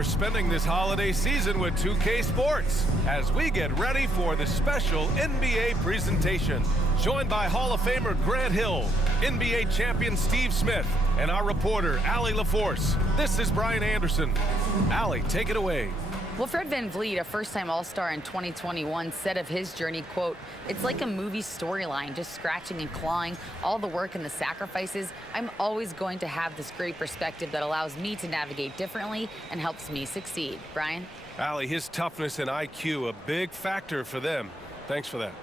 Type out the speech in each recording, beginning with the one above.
We're spending this holiday season with 2K Sports as we get ready for the special NBA presentation. Joined by Hall of Famer Grant Hill, NBA champion Steve Smith, and our reporter, Allie LaForce. This is Brian Anderson. Allie, take it away. Well, Fred VanVleet, a first-time All-Star in 2021, said of his journey, quote, "It's like a movie storyline, just scratching and clawing, all the work and the sacrifices. I'm always going to have this great perspective that allows me to navigate differently and helps me succeed." Brian? Allie, his toughness and IQ, a big factor for them. Thanks for that.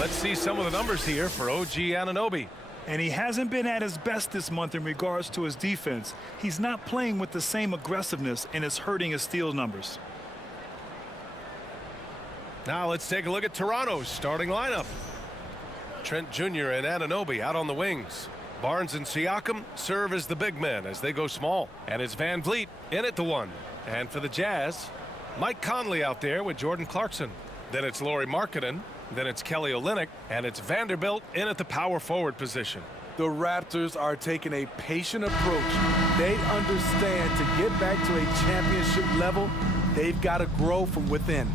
Let's see some of the numbers here for OG Anunoby. And he hasn't been at his best this month in regards to his defense. He's not playing with the same aggressiveness, and it's hurting his steals numbers. Now let's take a look at Toronto's starting lineup. Trent Jr. and Anunoby out on the wings. Barnes and Siakam serve as the big men as they go small. And it's VanVleet in at the one. And for the Jazz, Mike Conley out there with Jordan Clarkson. Then it's Lauri Markkanen. Then it's Kelly Olynyk, and it's Vanderbilt in at the power forward position. The Raptors are taking a patient approach. They understand to get back to a championship level, they've got to grow from within.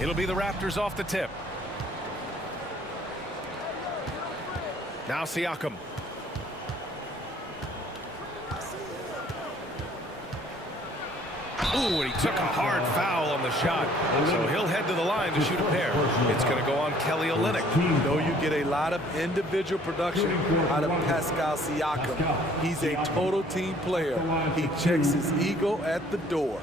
It'll be the Raptors off the tip. Now Siakam. Ooh, and he took a hard foul on the shot. So he'll head to the line to shoot a pair. It's going to go on Kelly Olynyk. Though you get a lot of individual production out of Pascal Siakam, he's a total team player. He checks his ego at the door.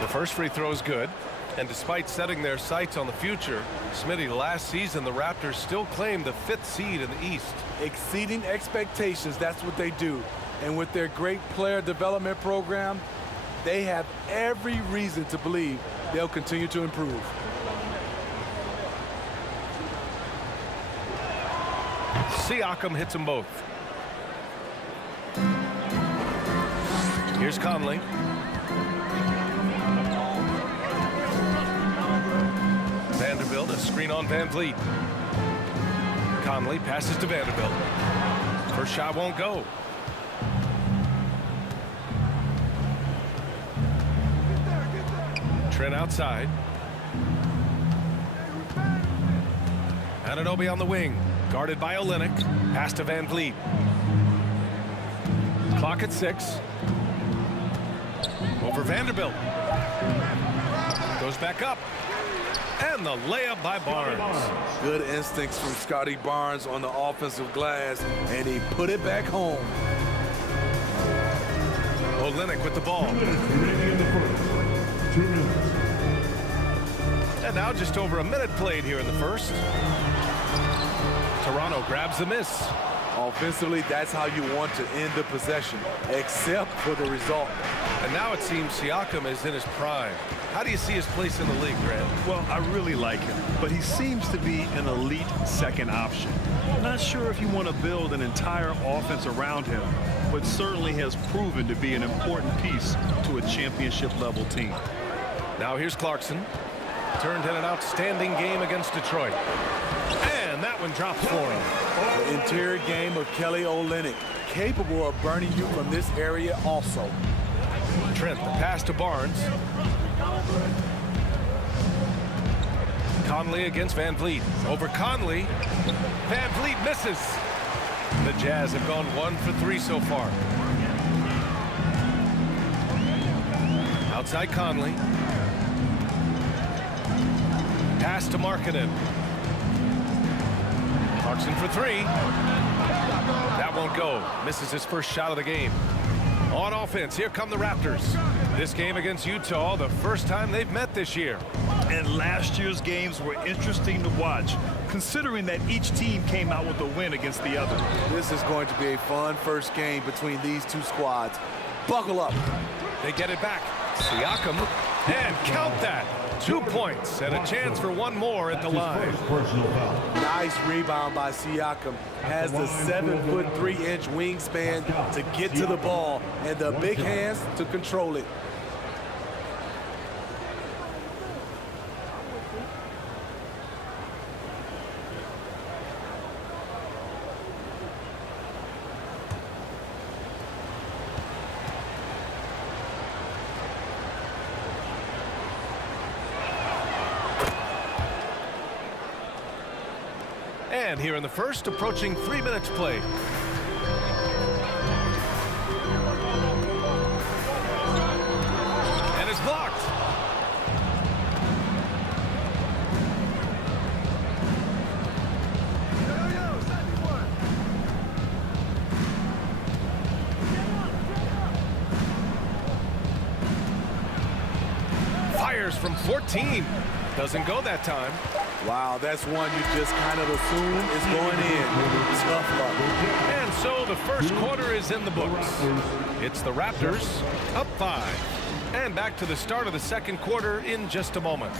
The first free throw is good. And despite setting their sights on the future, Smitty, last season the Raptors still claimed the 5th seed in the East. Exceeding expectations, that's what they do. And with their great player development program, they have every reason to believe they'll continue to improve. Siakam hits them both. Here's Conley. Vanderbilt, a screen on VanVleet. Conley passes to Vanderbilt. First shot won't go. Trent outside. Anunoby on the wing, guarded by Olynyk. Pass to VanVleet. Clock at 6. Over Vanderbilt. Goes back up. And the layup by Barnes. Good instincts from Scotty Barnes on the offensive glass, and he put it back home. Olynyk with the ball. And now just over a minute played here in the first. Toronto grabs the miss. Offensively, that's how you want to end the possession, except for the result. And now it seems Siakam is in his prime. How do you see his place in the league, Grant? Well, I really like him, but he seems to be an elite second option. Not sure if you want to build an entire offense around him, but certainly has proven to be an important piece to a championship-level team. Now here's Clarkson. Turned in an outstanding game against Detroit. And that one drops for him. The interior game of Kelly Olynyk, capable of burning you from this area also. Trent, the pass to Barnes. Conley against VanVleet. Over Conley. VanVleet misses. The Jazz have gone 1 for 3 so far. Outside Conley. Pass to Markkanen. Clarkson for 3. That won't go. Misses his first shot of the game. On offense, here come the Raptors. This game against Utah, the first time they've met this year. And last year's games were interesting to watch, considering that each team came out with a win against the other. This is going to be a fun first game between these two squads. Buckle up. They get it back. Siakam, and count that. 2 points and a chance for one more at the line. Nice rebound by Siakam. Has the 7'3" wingspan to get to the ball and the big hands to control it. And here in the first, approaching 3 minutes played. And it's blocked. Fires from 14. Doesn't go that time. Wow, that's one you just kind of assume is going in. Tough luck. And so the first quarter is in the books. It's the Raptors up 5. And back to the start of the second quarter in just a moment.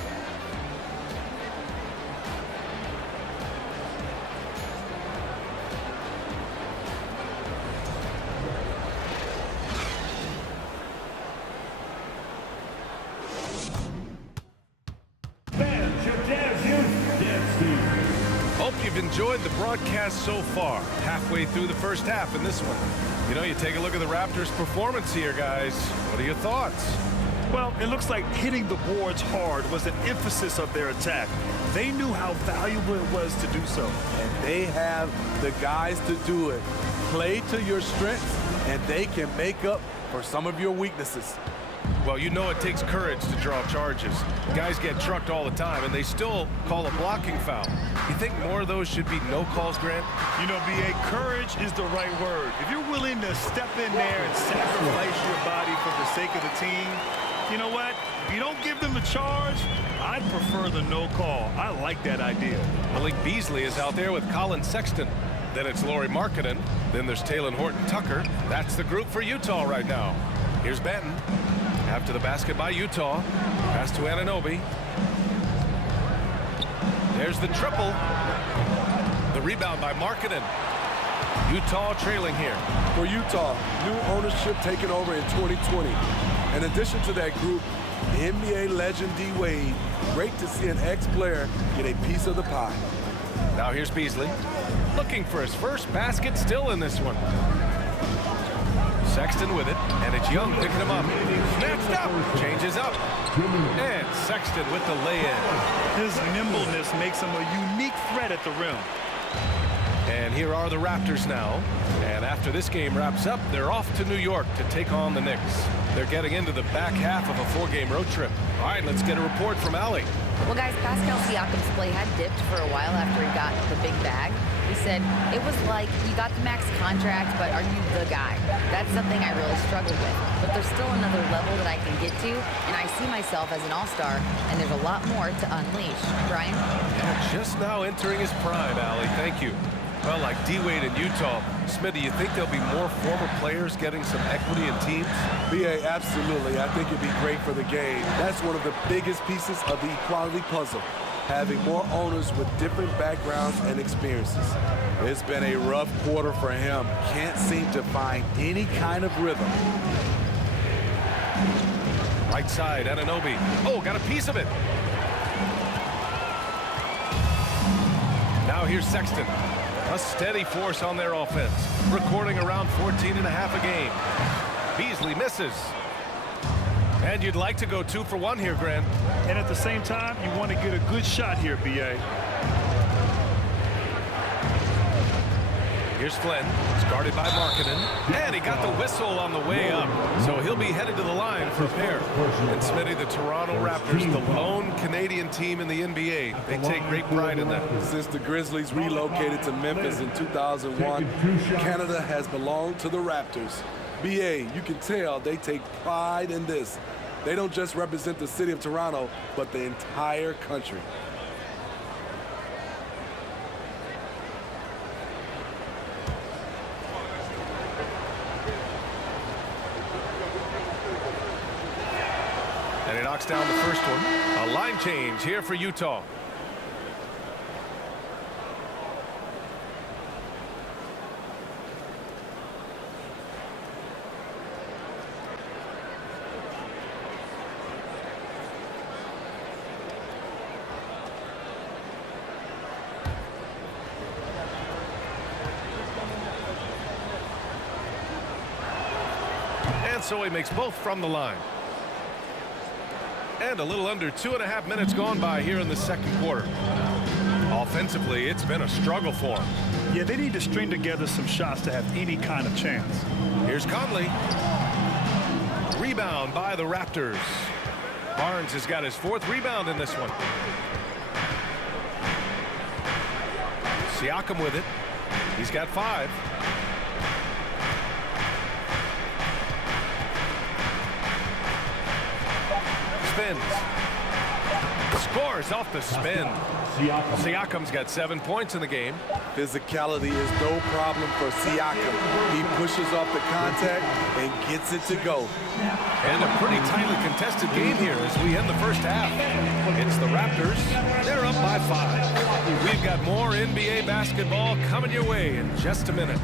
Hope you've enjoyed the broadcast so far. Halfway through the first half in this one. You know, you take a look at the Raptors' performance here, guys. What are your thoughts? Well, it looks like hitting the boards hard was an emphasis of their attack. They knew how valuable it was to do so. And they have the guys to do it. Play to your strengths, and they can make up for some of your weaknesses. Well, you know it takes courage to draw charges. Guys get trucked all the time, and they still call a blocking foul. You think more of those should be no calls, Grant? You know, B.A., courage is the right word. If you're willing to step in there and sacrifice your body for the sake of the team, you know what? If you don't give them a charge, I'd prefer the no call. I like that idea. Malik Beasley is out there with Colin Sexton. Then it's Lauri Markkanen. Then there's Talen Horton-Tucker. That's the group for Utah right now. Here's Benton. After the basket by Utah. Pass to Anunoby. There's the triple. The rebound by Markkanen. Utah trailing here. For Utah, new ownership taken over in 2020. In addition to that group, NBA legend D-Wade. Great to see an ex-player get a piece of the pie. Now here's Beasley. Looking for his first basket, still in this one. Sexton with it, and it's Young picking him up. Snatched up, changes up. And Sexton with the lay-in. His nimbleness makes him a unique threat at the rim. And here are the Raptors now. And after this game wraps up, they're off to New York to take on the Knicks. They're getting into the back half of a 4-game road trip. All right, let's get a report from Allie. Well, guys, Pascal Siakam's play had dipped for a while after he got the big bag. He said, it was like, you got the max contract, but are you the guy? That's something I really struggle with. But there's still another level that I can get to, and I see myself as an all-star, and there's a lot more to unleash. Brian? Yeah, just now entering his prime, Allie. Thank you. Well, like D-Wade in Utah, Smitty, you think there'll be more former players getting some equity in teams? B.A., absolutely. I think it'd be great for the game. That's one of the biggest pieces of the equality puzzle, having more owners with different backgrounds and experiences. It's been a rough quarter for him. Can't seem to find any kind of rhythm. Right side, Anunoby. Oh, got a piece of it. Now here's Sexton. A steady force on their offense, recording around 14 and a half a game. Beasley misses. And you'd like to go 2 for 1 here, Grant. And at the same time, you want to get a good shot here, B.A. Here's Flynn. It's guarded by Markkanen. And he got the whistle on the way up. So he'll be headed to the line for a pair. And Smitty, the Toronto Raptors, the lone Canadian team in the NBA. They take great pride in that. Since the Grizzlies relocated to Memphis in 2001, Canada has belonged to the Raptors. B.A., you can tell they take pride in this. They don't just represent the city of Toronto, but the entire country. And he knocks down the first one. A line change here for Utah. And so he makes both from the line. And a little under 2.5 minutes gone by here in the second quarter. Offensively, it's been a struggle for him. Yeah, they need to string together some shots to have any kind of chance. Here's Conley. Rebound by the Raptors. Barnes has got his 4th rebound in this one. Siakam with it. He's got 5. Spins. Scores off the spin. Siakam's got 7 points in the game. Physicality is no problem for Siakam. He pushes off the contact and gets it to go. And a pretty tightly contested game here as we end the first half. It's the Raptors. They're up by 5. We've got more NBA basketball coming your way in just a minute.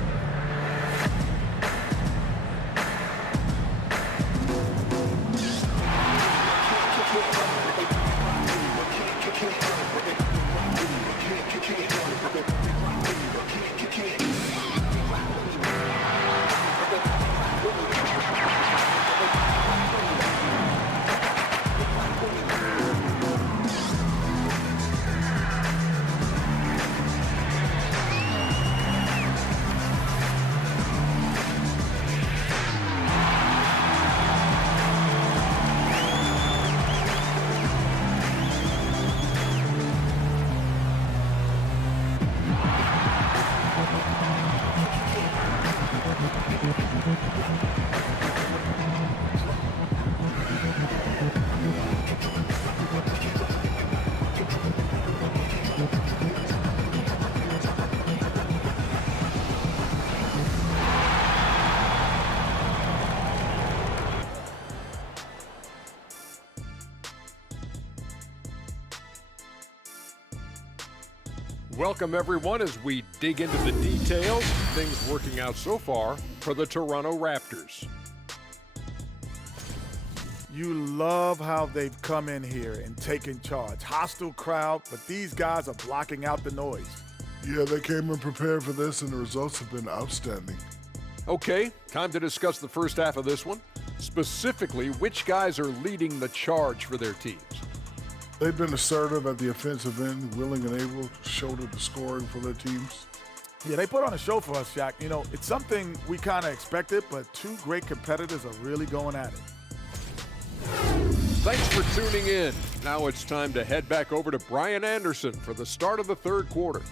Welcome, everyone, as we dig into the details. Things working out so far for the Toronto Raptors. You love how they've come in here and taken charge. Hostile crowd, but these guys are blocking out the noise. Yeah, they came in prepared for this, and the results have been outstanding. Okay, time to discuss the first half of this one. Specifically, which guys are leading the charge for their teams? They've been assertive at the offensive end, willing and able to shoulder the scoring for their teams. Yeah, they put on a show for us, Shaq. You know, it's something we kind of expected, but two great competitors are really going at it. Thanks for tuning in. Now it's time to head back over to Brian Anderson for the start of the third quarter.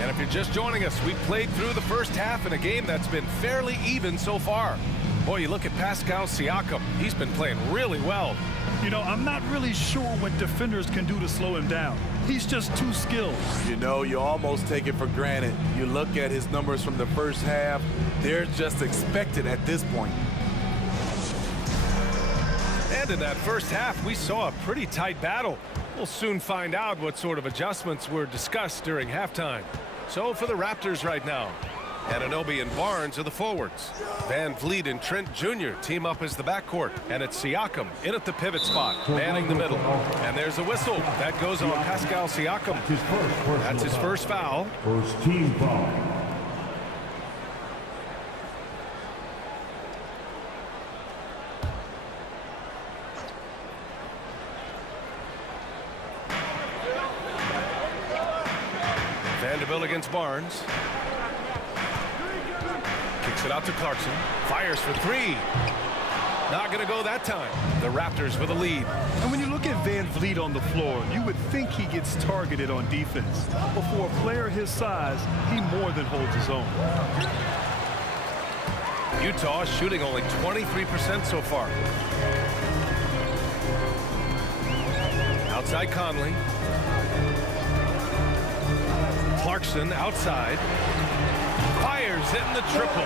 And if you're just joining us, we've played through the first half in a game that's been fairly even so far. Boy, you look at Pascal Siakam. He's been playing really well. You know, I'm not really sure what defenders can do to slow him down. He's just too skilled. You know, you almost take it for granted. You look at his numbers from the first half, they're just expected at this point. And in that first half, we saw a pretty tight battle. We'll soon find out what sort of adjustments were discussed during halftime. So for the Raptors right now, Anunoby and Barnes are the forwards. Van Vliet and Trent Jr. team up as the backcourt. And it's Siakam in at the pivot spot, manning the middle. And there's a whistle. That goes on Pascal Siakam. That's his first foul. First team foul. Vanderbilt against Barnes. Kicks it out to Clarkson. Fires for 3. Not going to go that time. The Raptors with a lead. And when you look at Van Vliet on the floor, you would think he gets targeted on defense. But for a player his size, he more than holds his own. Utah shooting only 23% so far. Outside Conley. Clarkson outside. Fires in the triple.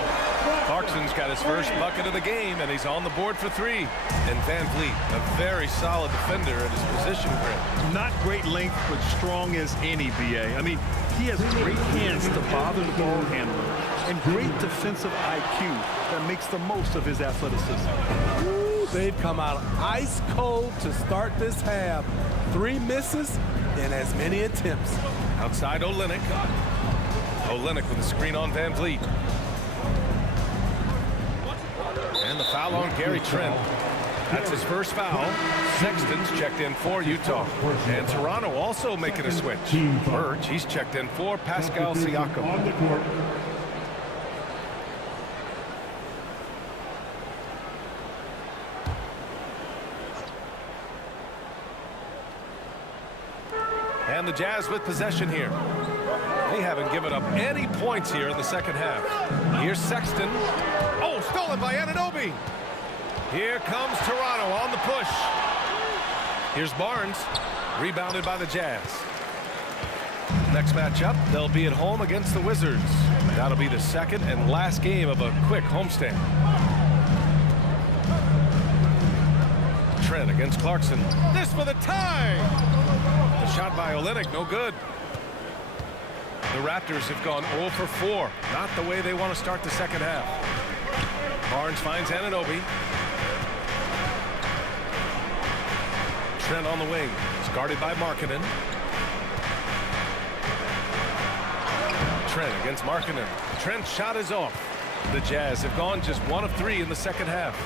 Clarkson's got his first bucket of the game, and he's on the board for 3. And Van Vliet, a very solid defender at his position grid. Not great length, but strong as any, B.A. I mean, he has great hands to bother the ball handler and great defensive IQ that makes the most of his athleticism. Ooh, they've come out ice cold to start this half. 3 misses in as many attempts. Outside Olynyk. Olynyk with a screen on Van Vliet. And the foul on Gary Trent. That's his first foul. Sexton's checked in for Utah. And Toronto also making a switch. Birch, he's checked in for Pascal Siakam. And the Jazz with possession here. They haven't given up any points here in the second half. Here's Sexton. Oh, stolen by Anunoby. Here comes Toronto on the push. Here's Barnes. Rebounded by the Jazz. Next matchup, they'll be at home against the Wizards. That'll be the second and last game of a quick homestand. Trent against Clarkson. This for the tie. The shot by Olynyk, no good. The Raptors have gone 0 for 4. Not the way they want to start the second half. Barnes finds Anunoby. Trent on the wing. It's guarded by Markkanen. Trent against Markkanen. Trent's shot is off. The Jazz have gone just 1 of 3 in the second half.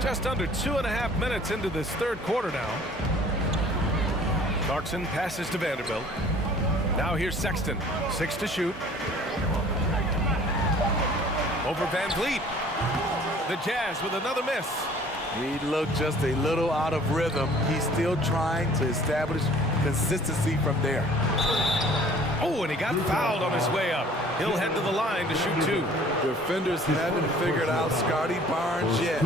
Just under 2.5 minutes into this third quarter now. Clarkson passes to Vanderbilt. Now here's Sexton. 6 to shoot. Over Van Vliet. The Jazz with another miss. He looked just a little out of rhythm. He's still trying to establish consistency from there. Oh, and he got fouled on his way up. He'll head to the line to shoot 2. Defenders haven't figured out Scotty Barnes yet.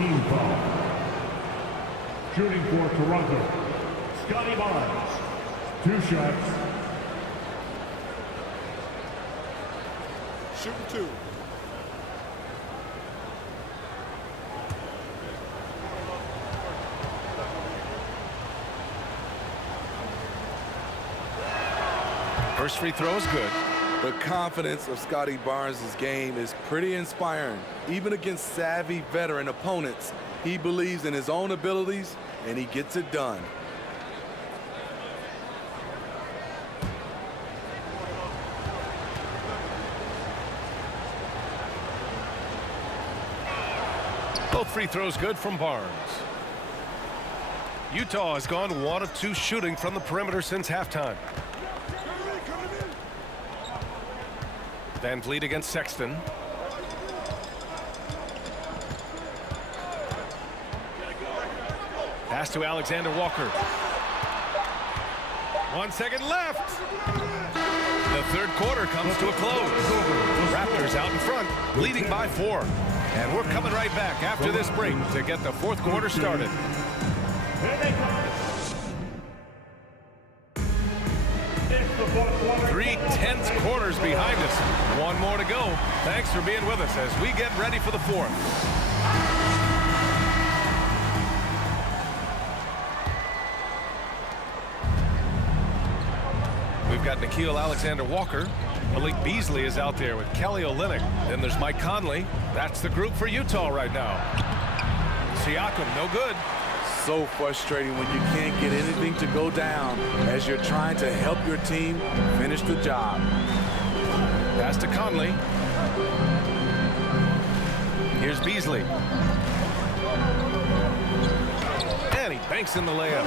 Shooting for Toronto, Scotty Barnes. 2 shots. Shooting 2. First free throw is good. The confidence of Scotty Barnes' game is pretty inspiring. Even against savvy veteran opponents, he believes in his own abilities and he gets it done. Both free throws good from Barnes. Utah has gone 1 of 2 shooting from the perimeter since halftime. Van Vliet against Sexton. Pass to Alexander Walker. 1 second left. The third quarter comes to a close. Raptors out in front, leading by 4. And we're coming right back after this break to get the fourth quarter started. Here they come. 3 tense quarters behind us. 1 more to go. Thanks for being with us as we get ready for the fourth. We've got Nickeil Alexander-Walker. Malik Beasley is out there with Kelly Olynyk. Then there's Mike Conley. That's the group for Utah right now. Siakam, no good. So frustrating when you can't get anything to go down as you're trying to help your team finish the job. Pass to Conley. Here's Beasley. And he banks in the layup.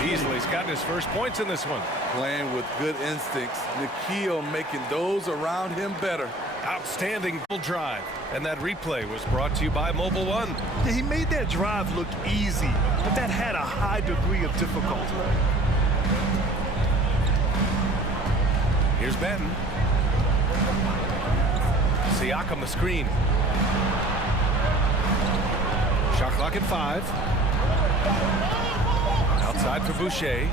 Beasley's gotten his first points in this one. Playing with good instincts. Nickeil making those around him better. Outstanding drive. And that replay was brought to you by Mobile One. Yeah, he made that drive look easy, but that had a high degree of difficulty. Here's Benton. Siakam the screen. Shot clock at 5. Outside for Boucher.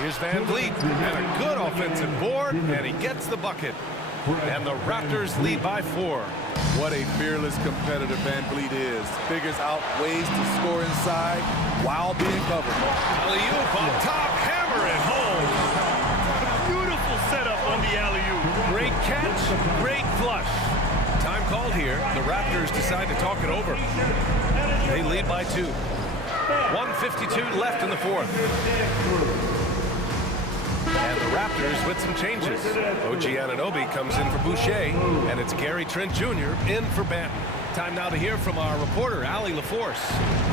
Here's Van Vliet, and a good offensive board, and he gets the bucket. And the Raptors lead by 4. What a fearless competitor Van Vliet is. Figures out ways to score inside while being covered. Alley-oop on top, hammer it home. Beautiful setup on the alley-oop. Great catch, great flush. Time called here. The Raptors decide to talk it over. They lead by 2. 1:52 left in the 4th. And the Raptors with some changes. OG Anunoby comes in for Boucher, and it's Gary Trent Jr. in for Banton. Time now to hear from our reporter, Allie LaForce.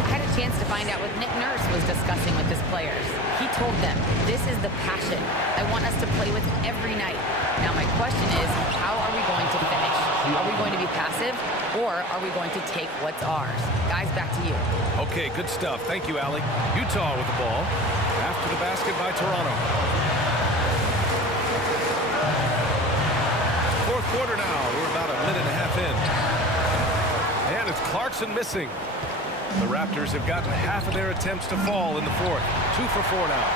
I had a chance to find out what Nick Nurse was discussing with his players. He told them, this is the passion I want us to play with every night. Now my question is, how are we going to finish? Are we going to be passive, or are we going to take what's ours? Guys, back to you. Okay, good stuff. Thank you, Allie. Utah with the ball. After the basket by Toronto. 4th quarter now. We're about a minute and a half in. And it's Clarkson missing. The Raptors have gotten half of their attempts to fall in the 4th. 2 for 4 now.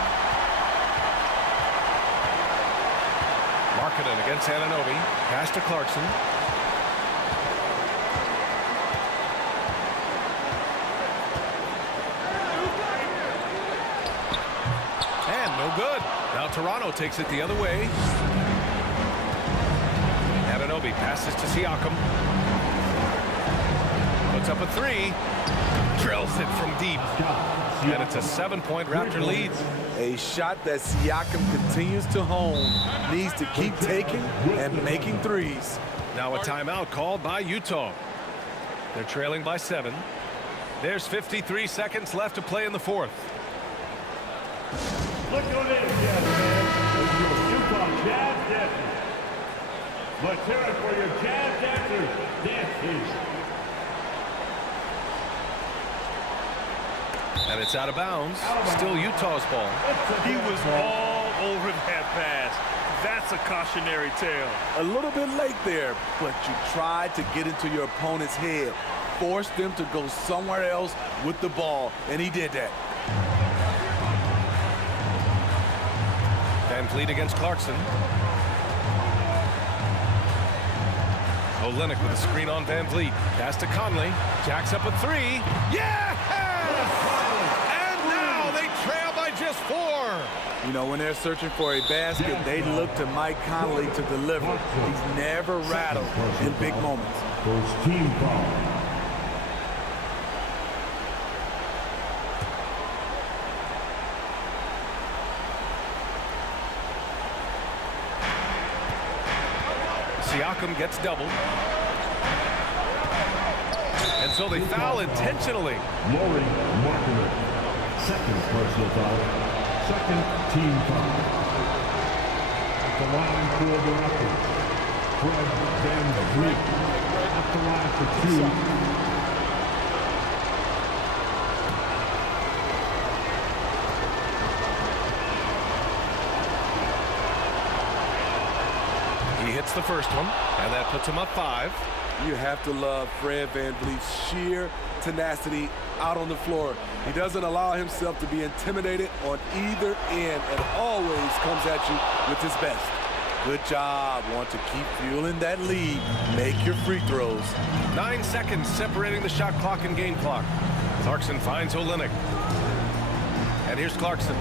Markkanen against Anunoby. Pass to Clarkson. And no good. Now Toronto takes it the other way. Anunoby passes to Siakam. Puts up a 3. Drills it from deep. And it's a 7-point Raptor lead. A shot that Siakam continues to hone. Needs to keep taking and making threes. Now a timeout called by Utah. They're trailing by 7. There's 53 seconds left to play in the 4th. Look at it, Jazz fans. Your Utah Jazz dancers. Let's hear it for your Jazz dancers. Dances. And it's out of bounds. Still Utah's ball. He was all over that pass. That's a cautionary tale. A little bit late there, but you tried to get into your opponent's head. Force them to go somewhere else with the ball, and he did that. Van Vliet against Clarkson. Olynyk with a screen on Van Vliet. Pass to Conley. Jacks up a 3. Yes! And now they trail by just 4. You know, when they're searching for a basket, they look to Mike Conley to deliver. He's never rattled in big moments. First team foul. Siakam gets doubled. And so they foul intentionally. Laurie Markkanen. Second personal foul. Second team foul. At the line for the Raptors. Fred Van Vliet. At the line for 2. He hits the first one, and that puts him up 5. You have to love Fred Van Vliet's sheer tenacity out on the floor. He doesn't allow himself to be intimidated on either end and always comes at you with his best. Good job. Want to keep fueling that lead. Make your free throws. 9 seconds separating the shot clock and game clock. Clarkson finds Olynyk. And here's Clarkson.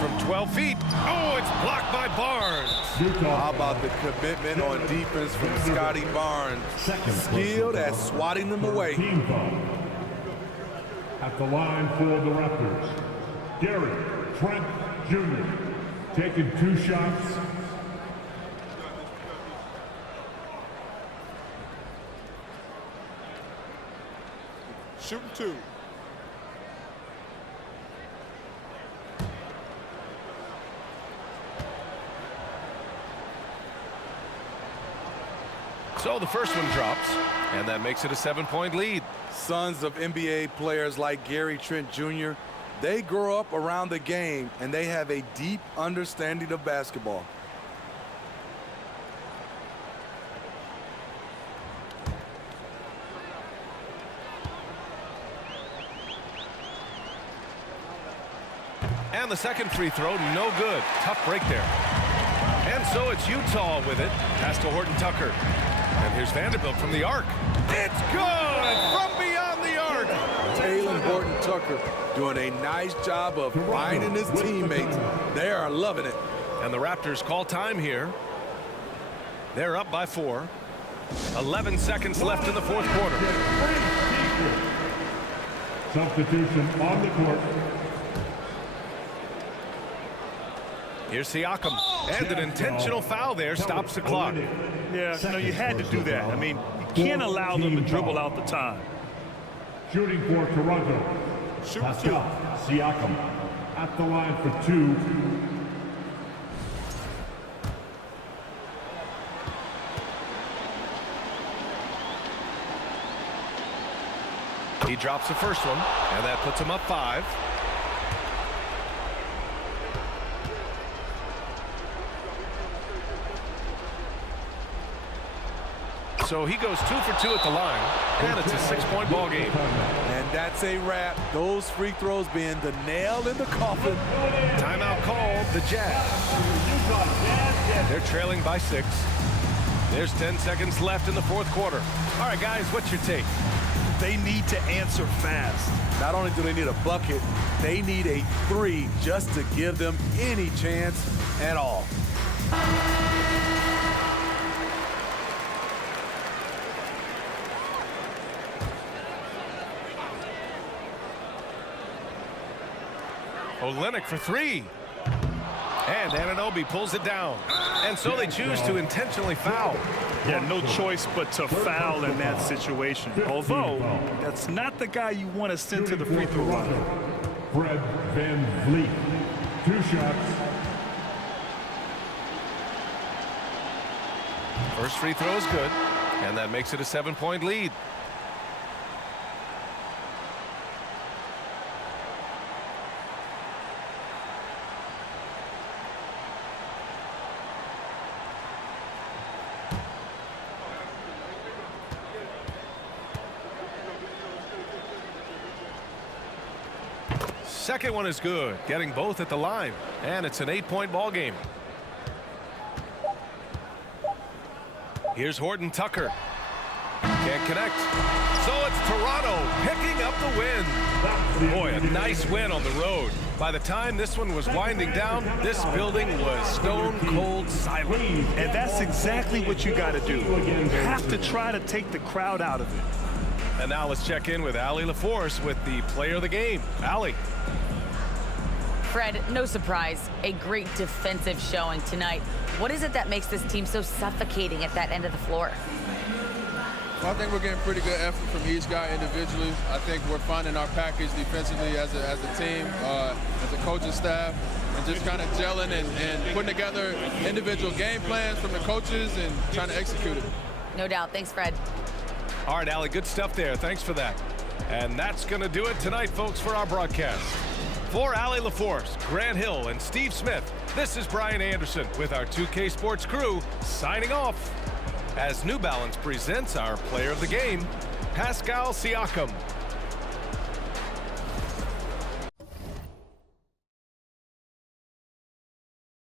From 12 feet. Oh, it's blocked by Barnes. How about the commitment on defense from Scotty Barnes? Skilled at swatting them away. Team foul. At the line for the Raptors. Gary Trent Jr. taking 2 shots. Shooting 2. So the first one drops, and that makes it a 7-point lead. Sons of NBA players like Gary Trent Jr., they grow up around the game, and they have a deep understanding of basketball. And the second free throw, no good. Tough break there. And so it's Utah with it. Pass to Horton Tucker. And here's Vanderbilt from the arc. It's good from beyond the arc. Taylor Horton Tucker doing a nice job of finding his teammates. They are loving it. And the Raptors call time here. They're up by 4. 11 seconds left in the fourth quarter. Substitution on the court. Here's Siakam. And an intentional foul there stops the clock. Yeah, you had to do that. I mean, you can't allow them to dribble out the time. Shooting for Toronto. Pascal Siakam at the line for 2. He drops the first one, and that puts him up 5. So he goes 2 for 2 at the line, and it's a 6-point ball game. And that's a wrap. Those free throws being the nail in the coffin. Timeout called, the Jazz. They're trailing by 6. There's 10 seconds left in the fourth quarter. All right, guys, what's your take? They need to answer fast. Not only do they need a bucket, they need a 3 just to give them any chance at all. Olynyk for 3. And Anunoby pulls it down. And so they choose to intentionally foul. Yeah, no choice but to foul in that situation. Although, that's not the guy you want to send to the free throw line. Fred VanVleet. 2 shots. First free throw is good. And that makes it a 7-point lead. Second one is good, getting both at the line, and it's an 8-point ball game. Here's Horton Tucker. Can't connect. So it's Toronto picking up the win. Boy, a nice win on the road. By the time this one was winding down, this building was stone cold silent. And that's exactly what you got to do. You have to try to take the crowd out of it. And now let's check in with Allie LaForce with the player of the game. Allie. Fred, no surprise, a great defensive showing tonight. What is it that makes this team so suffocating at that end of the floor? Well, I think we're getting pretty good effort from each guy individually. I think we're finding our package defensively as a team, as a coaching staff, and just kind of gelling and putting together individual game plans from the coaches and trying to execute it. No doubt. Thanks, Fred. All right, Allie, good stuff there. Thanks for that. And that's going to do it tonight, folks, for our broadcast. For Allie LaForce, Grant Hill, and Steve Smith, this is Brian Anderson with our 2K Sports crew signing off as New Balance presents our player of the game, Pascal Siakam.